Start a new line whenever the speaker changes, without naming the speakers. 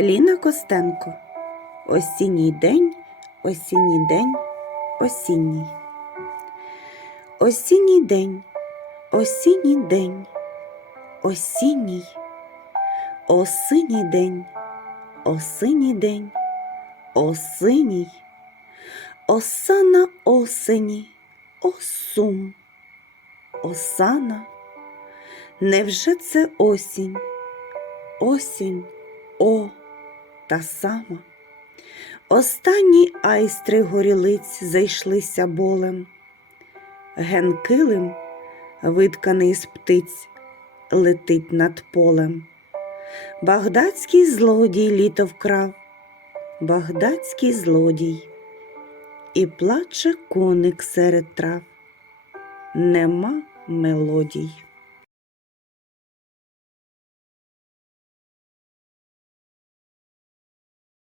Ліна Костенко. Осінній день, осінній день, осінній. Осінній день, осінній день, осінній. Осиній день, осиній день, осиній. Осана осені, осум. Осана. Невже це осінь? Осінь, о, та сама. Останні айстри горілиць зайшлися болем. Генкилим, витканий з птиць, летить над полем. Багдадський злодій літо вкрав, багдадський злодій, і плаче коник серед трав. Нема мелодій.